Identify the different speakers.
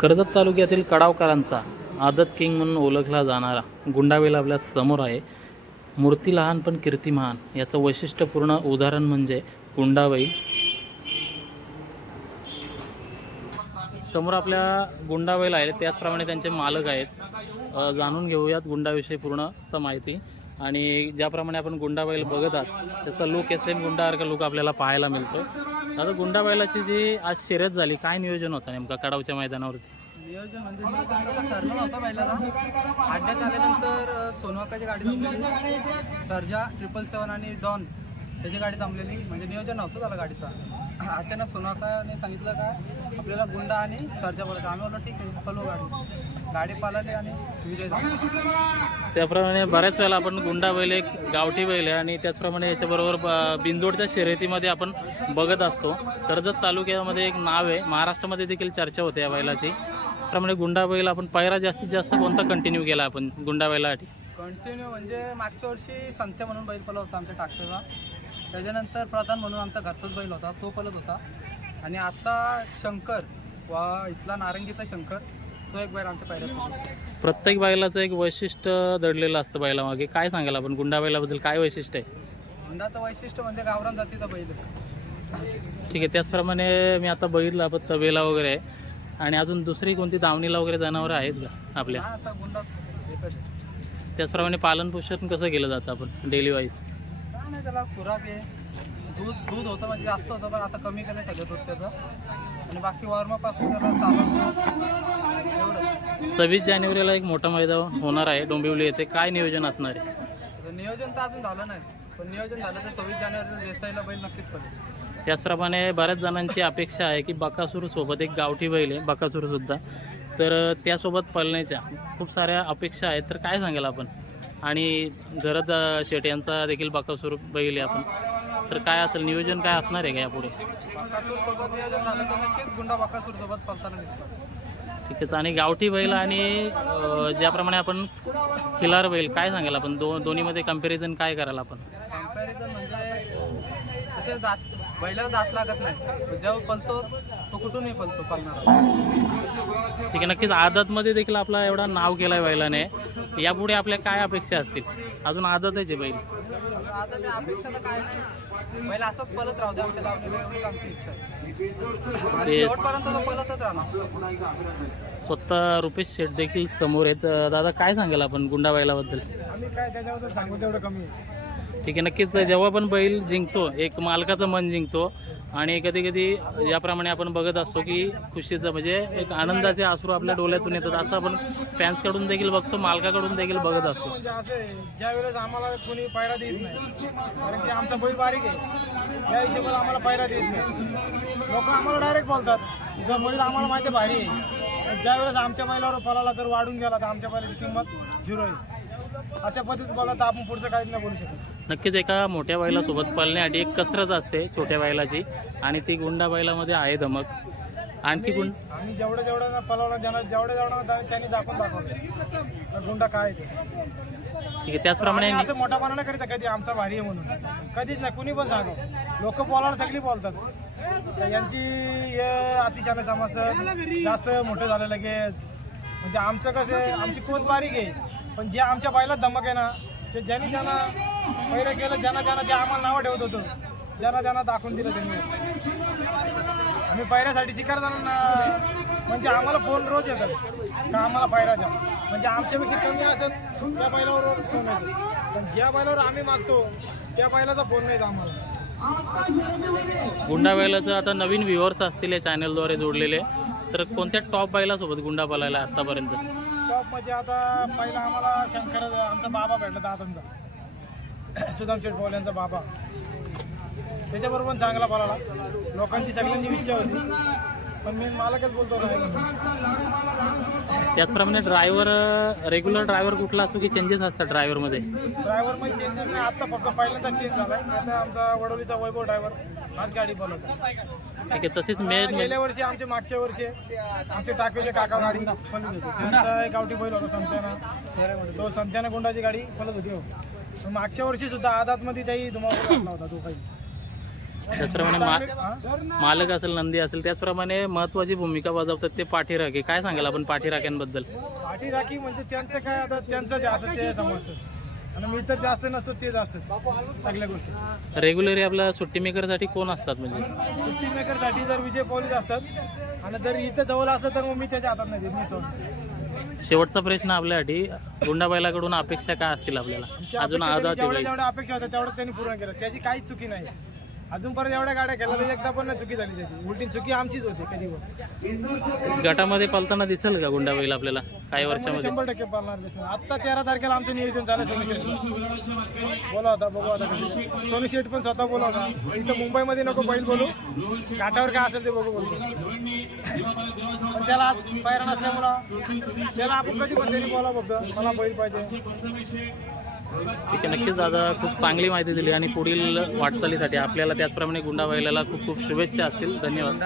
Speaker 1: कर्जत तालुक्यातील कडावकरांचा आदत किंग म्हणून ओळखला जाणारा गुंडावेल आपल्यासमोर आहे. मूर्ती लहान पण कीर्ती महान. याचं वैशिष्ट्यपूर्ण उदाहरण म्हणजे गुंडावेल. समोर आपल्या गुंडावेल आहे त्याचप्रमाणे त्यांचे मालक आहेत. जाणून घेऊयात गुंडाविषयी पूर्ण माहिती. आणि ज्याप्रमाणे आपण गुंडाबैल बघत आहात त्याचा लुक एस एम गुंडासारखा लुक आपल्याला पाहायला मिळतो. आता गुंडाबैलाची जी आज शर्यत झाली काय नियोजन होतं नेमका कडावच्या मैदानावरती?
Speaker 2: नियोजन म्हणजे नियोजन पहिल्याला अड्ड्यात आल्यानंतर सोनवाकाची गाडी थांबलेली सर्जा ट्रिपल सेवन आणि डॉन त्याची गाडी थांबलेली. म्हणजे नियोजन नव्हतं झालं गाडीचा. अचानक सोनवाकाने सांगितलं का आपल्याला गुंडा आणि सर्जा बोलत आम्ही बोललो ठीक आहे पलू गाडी. गाडी पालाली आणि विजय झाला.
Speaker 1: त्याप्रमाणे बऱ्याच वेळेला आपण गुंडा बैल एक गावठी बैल आहे आणि त्याचप्रमाणे याच्याबरोबर ब- बिंदोडच्या शर्यतीमध्ये आपण बघत असतो. कर्जत तालुक्यामध्ये एक नाव आहे महाराष्ट्रामध्ये देखील चर्चा होते या बैलाची. त्याप्रमाणे गुंडा बैल आपण पैरा जास्तीत जास्त कोणता कंटिन्यू केला आपण गुंडा बैलासाठी?
Speaker 2: कंटिन्यू म्हणजे मागच्या वर्षी संत्या म्हणून बैल पलत होता आमच्या टाकलेला त्याच्यानंतर प्रधान म्हणून आमचा घरचाच बैल होता तो पलत होता. आणि आता शंकर वा इथला नारंगीचा शंकर तो एक बैल आमच्या पायऱ्यात
Speaker 1: प्रत्येक बैलाचं एक वैशिष्ट्य दडलेलं असतं बैलामागे. काय सांगाल आपण? गुंडा बैलाबद्दल काय वैशिष्ट्य आहे?
Speaker 2: हुंडाचं वैशिष्ट्य म्हणजे गावरान जातीचा बैल. आहे.
Speaker 1: ठीक आहे त्याचप्रमाणे मी आता बघितलं आपण तबेला वगैरे आहे. आणि अजून दुसरी कोणती दावणीला वगैरे जनावरं आहेत का आपल्या?
Speaker 2: हा आता गुंडा एकच.
Speaker 1: त्याचप्रमाणे पालन पोषण कसं केलं जातं आपण? डेली वाईज
Speaker 2: काय नाही त्याला खुराक आहे. दूध दूध होतं म्हणजे जास्त होतं पण आता कमी केलं सगळं दूध त्याचं. आणि बाकी वॉर्मपासून त्याला एवढं
Speaker 1: सव्वीस जानेवारीला एक मोठं मैदान होणार आहे डोंबिवली येथे. काय नियोजन असणार आहे?
Speaker 2: नियोजन तर अजून झालं नाही पण नियोजन झालं तर सव्वीस जानेवारीला देसाईला बैल नक्कीच पडेल.
Speaker 1: त्याचप्रमाणे बऱ्याच जणांची अपेक्षा आहे की बकासूर सोबत एक गावठी बैल आहे बकासूर सुद्धा. तर त्यासोबत पळण्याच्या खूप साऱ्या अपेक्षा आहेत. तर काय सांगाल आपण? आणि घरत शेट यांचा देखील स्वरूप बैल आहे आपण. तर काय असेल नियोजन काय असणार आहे का यापुढे? ठीक आहे आणि गावठी बैल आणि ज्याप्रमाणे आपण खिलार बैल काय सांगाल आपण? दो दोन्हीमध्ये कंपॅरिझन काय कराल आपण?
Speaker 2: तसे दात लागत नाही. जेव्हा पलतो तो कुठूनही पलतो पलणार.
Speaker 1: ठीक आहे नक्कीच आदतमध्ये देखील आपला एवढा नाव केलं आहे बैलाने. यापुढे आपल्या काय अपेक्षा असतील? अजून आदतच आहे बैल.
Speaker 2: आता ते अपेक्षा तर काय नाही. बैल पलत राहू आमची इच्छा राहणार.
Speaker 1: स्वतः रुपेश शेठ देखील समोर आहेत. दादा काय सांगाल आपण गुंडा बैलाबद्दल?
Speaker 2: आम्ही काय त्याच्याबद्दल सांगू तेवढं कमी आहे.
Speaker 1: ठीक आहे नक्कीच जेव्हा पण बैल जिंकतो एक मालकाचं मन जिंकतो आणि कधी कधी याप्रमाणे आपण बघत असतो की खुशीचं म्हणजे एक आनंदाचे आसरू आपल्या डोळ्यातून येतात असं आपण फॅन्सकडून देखील बघतो मालकाकडून देखील बघत असतो.
Speaker 2: ज्या वेळेस आम्हाला कोणी पायरा देत नाही कारण की आमचा बैल बारीक आहे त्या हिशोबाने आम्हाला पायरा देत नाही. लोक आम्हाला डायरेक्ट बोलतात तुझा बैल आम्हाला माहिती भारी आहे. ज्या वेळेस आमच्या बैलावर पळाला तर वाढून गेला तर आमच्या बैलाची किंमत झिरो आहे. अशा पद्धतीत बोलतात तर आपण पुढचं काहीच नाही बोलू शकत.
Speaker 1: नक्कीच एका मोठ्या बैलासोबत पळण्यासाठी एक कसरत असते छोट्या बैलाची आणि ती गुंडा बैलामध्ये आहे धमक. आणखी गुंड
Speaker 2: आम्ही जेवढं जेवढं पळवलं ज्यांना जेवढं जेवढं त्यांनी दाखवून दाखवलं. गुंडा काय आहे ते?
Speaker 1: ठीक आहे त्याचप्रमाणे
Speaker 2: आम्ही असं मोठापणा नाही करीत कधी आमचा भारी आहे म्हणून. कधीच नाही कुणी पण सांगो. लोक बोलायला सगळी बोलतात. तर यांची हे अतिशय समजतं. जास्त मोठं झालं लगेच. म्हणजे आमचं कसं आहे आमची कोच बारीक आहे. पण जे आमच्या बायला धमक आहे ना ते ज्यांनी ज्यांना पहिलं गेलं ज्यांना ज्यांना जे आम्हाला नावं ठेवत होतं ज्यांना ज्यांना दाखवून दिलं त्यांनी. आम्ही पायऱ्यासाठी शिकार जाणार म्हणजे आम्हाला फोन रोज येतात का आम्हाला पायऱ्या द्या. म्हणजे आमच्यापेक्षा कमी असेल त्या बैलावर रोज फोन येतो. पण ज्या बैलावर आम्ही मागतो त्या बैलाचा फोन नाही आम्हाला.
Speaker 1: गुंडा बैलाचं आता नवीन व्ह्युअर्स असतील या चॅनलद्वारे जोडलेले. तर कोणत्या टॉप बैलासोबत गुंडा पळायला आतापर्यंत?
Speaker 2: टॉप म्हणजे आता पहिला आम्हाला शंकर आमचा बाबा भेटला दादांचा. सुदाम शेठ पवार यांचा बाबा. त्याच्याबरोबर चांगला पळाला लोकांची सगळ्यांची इच्छा होती. पण मी मालकच बोलतो
Speaker 1: त्याचप्रमाणे ड्रायव्हर रेग्युलर ड्रायव्हर कुठला असतो की चेंजेस असतात ड्रायव्हरमध्ये
Speaker 2: ड्रायव्हर पण चेंज नाही. आता फक्त पहिल्यांदा चेंज झालाय. आता आमचा वडोलीचा वैभव ड्रायव्हर हाच गाडी बोलवतो
Speaker 1: ठीक आहे तसेच मेन
Speaker 2: गेल्या वर्षी आमचे मागच्या वर्षी आमचे टाकेचे काका गाडी होती. त्यांचा एक गावठी बैल होता संत्याना. तो संत्याना गुंडाची गाडी पळत होती. हो मागच्या वर्षी सुद्धा आदात मध्ये त्याही धुमाकूळ घातला होता तो काही.
Speaker 1: त्याचप्रमाणे मा मालक असेल नंदी असेल त्याचप्रमाणे महत्वाची भूमिका बजावतात ते पाठीराखे. काय सांगाल आपण पाठीराख्यांबद्दल?
Speaker 2: पाठी राखी म्हणजे त्यांचं काय आता त्यांचं जे असं ते समजतं. आणि मी तर जास्त नसतो ते जास्त. सगळ्या गोष्टी.
Speaker 1: रेग्युलरी आपल्या सुट्टी मेकरसाठी कोण असतात म्हणजे?
Speaker 2: सुट्टी मेकरसाठी जर विजय पॉलिस असतात आणि जर इथं जवळ असलं तर मग मी त्याच्या हातात नाही देत मी सोड
Speaker 1: शेवटचा प्रश्न आपल्यासाठी गुंडाबाईलाकडून अपेक्षा काय असतील आपल्याला? अजून
Speaker 2: त्यांनी जेवढ्या जेवढ्या अपेक्षा होत्या तेवढ्या त्यांनी पूर्ण केलं. त्याची काहीच चुकी नाही. अजूनपर्यंत एवढ्या गाड्या केल्या तर एकदा पण चुकी झाली त्याची. उलटी चुकी आमचीच होती कधी
Speaker 1: गटामध्ये पळताना दिसेल का गुंडाबाईल आपल्याला? काही वर्षामध्ये.
Speaker 2: शंभर टक्के पाळणार दिसणार. आता तेरा तारखेला आमचं नियोजन झालं सोनू शेठ बोला होता बघू आता कसं सोनू शेठ पण स्वतः बोला होता इथं मुंबईमध्ये नको बैल बोलू. घाटावर काय असेल ते बघू बोलतो. पण त्याला आज पायरा नसल्यामुळं त्याला आपण कधी पण त्यांनी बोला फक्त. मला बैल पाहिजे.
Speaker 1: ठीक आहे नक्कीच दादा खूप चांगली माहिती दिली आणि पुढील वाटचालीसाठी आपल्याला त्याचप्रमाणे गुंडाबाईला खूप खूप शुभेच्छा असतील. धन्यवाद.